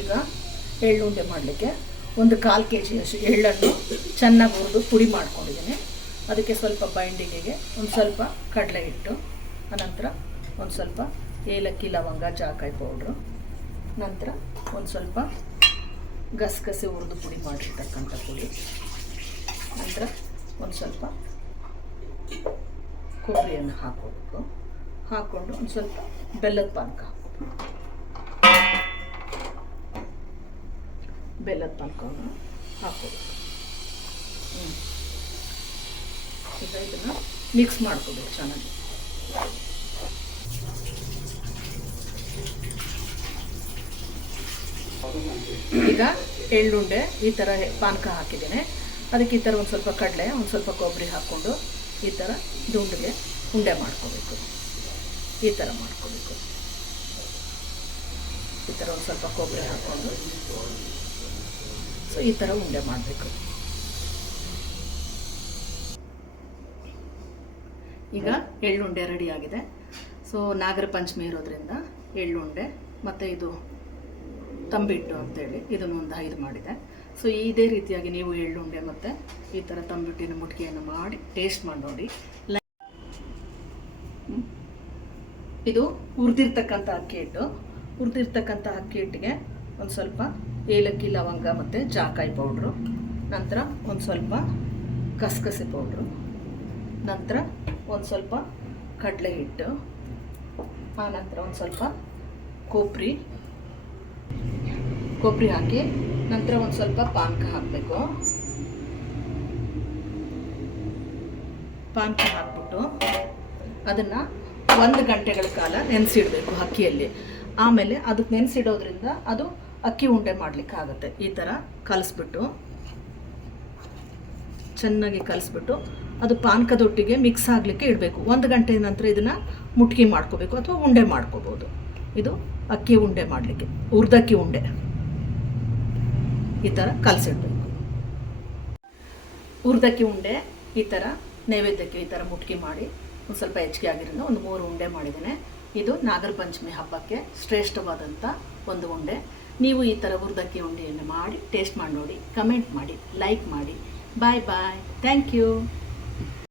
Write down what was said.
ಈಗ ಎಳ್ಳುಂಡೆ ಮಾಡಲಿಕ್ಕೆ ಒಂದು ಕಾಲು ಕೆ ಜಿಯಷ್ಟು ಎಳ್ಳನ್ನು ಚೆನ್ನಾಗಿ ಹುರಿದು ಪುಡಿ ಮಾಡ್ಕೊಂಡಿದ್ದೀನಿ. ಅದಕ್ಕೆ ಸ್ವಲ್ಪ ಬೈಂಡಿಗೆಗೆ ಒಂದು ಸ್ವಲ್ಪ ಕಡಲೆ ಹಿಟ್ಟು, ಅನಂತರ ಒಂದು ಸ್ವಲ್ಪ ಏಲಕ್ಕಿ ಲವಂಗ, ಜಾಕಾಯಿ ಪೌಡ್ರು, ನಂತರ ಒಂದು ಸ್ವಲ್ಪ ಗಸಗಸೆ ಹುರಿದು ಪುಡಿ ಮಾಡಿರ್ತಕ್ಕಂಥ ಪುಡಿ, ನಂತರ ಒಂದು ಸ್ವಲ್ಪ ಕೊಬ್ಬರಿಯನ್ನು ಹಾಕೋಬೇಕು ಹಾಕ್ಕೊಂಡು ಒಂದು ಸ್ವಲ್ಪ ಬೆಲ್ಲದ ಪಾನಕ ಬೆಲ್ಲದ ಪಾಕವನ್ನು ಹಾಕೋಬೇಕು ಈಗ ಇದನ್ನು ಮಿಕ್ಸ್ ಮಾಡ್ಕೋಬೇಕು ಚೆನ್ನಾಗಿ. ಈಗ ಎಳ್ಳುಂಡೆ ಈ ಥರ ಪಾನಕ ಹಾಕಿದ್ದೀನಿ. ಅದಕ್ಕೆ ಈ ಥರ ಒಂದು ಸ್ವಲ್ಪ ಕಡಲೆ, ಒಂದು ಸ್ವಲ್ಪ ಕೊಬ್ಬರಿ ಹಾಕ್ಕೊಂಡು ಈ ಥರ ದುಂಡಿಗೆ ಉಂಡೆ ಮಾಡ್ಕೋಬೇಕು. ಈ ಥರ ಮಾಡ್ಕೋಬೇಕು. ಈ ಥರ ಒಂದು ಸ್ವಲ್ಪ ಕೊಬ್ಬರಿ ಹಾಕ್ಕೊಂಡು. ಸೊ ಈ ಥರ ಉಂಡೆ ಮಾಡಬೇಕು. ಈಗ ಎಳ್ಳುಂಡೆ ರೆಡಿ ಆಗಿದೆ. ಸೊ ನಾಗರ ಪಂಚಮಿ ಇರೋದ್ರಿಂದ ಎಳ್ಳುಂಡೆ, ಮತ್ತು ಇದು ತಂಬಿಟ್ಟು ಅಂತೇಳಿ ಇದನ್ನು ಒಂದು ಐದು ಮಾಡಿದೆ. ಸೊ ಇದೇ ರೀತಿಯಾಗಿ ನೀವು ಎಳ್ಳುಂಡೆ ಮತ್ತು ಈ ಥರ ತಂಬಿಟ್ಟಿನ ಮುಟ್ಕಿಯನ್ನು ಮಾಡಿ ಟೇಸ್ಟ್ ಮಾಡಿ ನೋಡಿ. ಇದು ಹುರಿದಿರ್ತಕ್ಕಂಥ ಅಕ್ಕಿ ಹಿಟ್ಟು. ಹುರಿದಿರ್ತಕ್ಕಂಥ ಅಕ್ಕಿ ಹಿಟ್ಟಿಗೆ ಒಂದು ಸ್ವಲ್ಪ ಏಲಕ್ಕಿ, ಲವಂಗ ಮತ್ತು ಜಾಕಾಯಿ ಪೌಡ್ರು. ನಂತರ ಒಂದು ಸ್ವಲ್ಪ ಕಸಕಸೆ ಪೌಡ್ರು. ನಂತರ ಒಂದು ಸ್ವಲ್ಪ ಕಡಲೆ ಹಿಟ್ಟು. ಆನಂತರ ಒಂದು ಸ್ವಲ್ಪ ಕೊಬ್ಬರಿ ಕೊಬ್ಬರಿ ಹಾಕಿ ನಂತರ ಒಂದು ಸ್ವಲ್ಪ ಪಾನಕ ಹಾಕಬೇಕು. ಪಾನಕ ಹಾಕ್ಬಿಟ್ಟು ಅದನ್ನು ಒಂದು ಗಂಟೆಗಳ ಕಾಲ ನೆನೆಸಿಡಬೇಕು ಅಕ್ಕಿಯಲ್ಲಿ. ಆಮೇಲೆ ಅದಕ್ಕೆ ನೆನೆಸಿಡೋದ್ರಿಂದ ಅದು ಅಕ್ಕಿ ಉಂಡೆ ಮಾಡಲಿಕ್ಕೆ ಆಗುತ್ತೆ ಈ ಥರ ಕಲಿಸ್ಬಿಟ್ಟು, ಚೆನ್ನಾಗಿ ಕಲಿಸ್ಬಿಟ್ಟು, ಅದು ಪಾನಕದೊಟ್ಟಿಗೆ ಮಿಕ್ಸ್ ಆಗಲಿಕ್ಕೆ ಇಡಬೇಕು. ಒಂದು ಗಂಟೆ ನಂತರ ಇದನ್ನು ಮುಟ್ಕಿ ಮಾಡ್ಕೋಬೇಕು ಅಥವಾ ಉಂಡೆ ಮಾಡ್ಕೋಬೋದು. ಇದು ಅಕ್ಕಿ ಉಂಡೆ ಮಾಡಲಿಕ್ಕೆ ಹುರ್ದಕ್ಕಿ ಉಂಡೆ. ಈ ಥರ ಕಲಸಿಡ್ಬೇಕು. ಹುರ್ದಕ್ಕಿ ಉಂಡೆ, ಈ ಥರ ನೈವೇದ್ಯಕ್ಕೆ ಈ ಥರ ಮುಟ್ಕಿ ಮಾಡಿ, ಒಂದು ಸ್ವಲ್ಪ ಹೆಚ್ಚಿಗೆ ಆಗಿರೋದು ಒಂದು ಮೂರು ಉಂಡೆ ಮಾಡಿದ್ದೇನೆ. ಇದು ನಾಗರ ಪಂಚಮಿ ಹಬ್ಬಕ್ಕೆ ಶ್ರೇಷ್ಠವಾದಂಥ ಒಂದು ಉಂಡೆ. ನೀವು ಈ ಥರ ಹುರ್ದಕ್ಕಿ ಉಂಡೆಯನ್ನು ಮಾಡಿ ಟೇಸ್ಟ್ ಮಾಡಿ ನೋಡಿ ಕಮೆಂಟ್ ಮಾಡಿ ಲೈಕ್ ಮಾಡಿ. ಬಾಯ್ ಬಾಯ್ ಥ್ಯಾಂಕ್ ಯು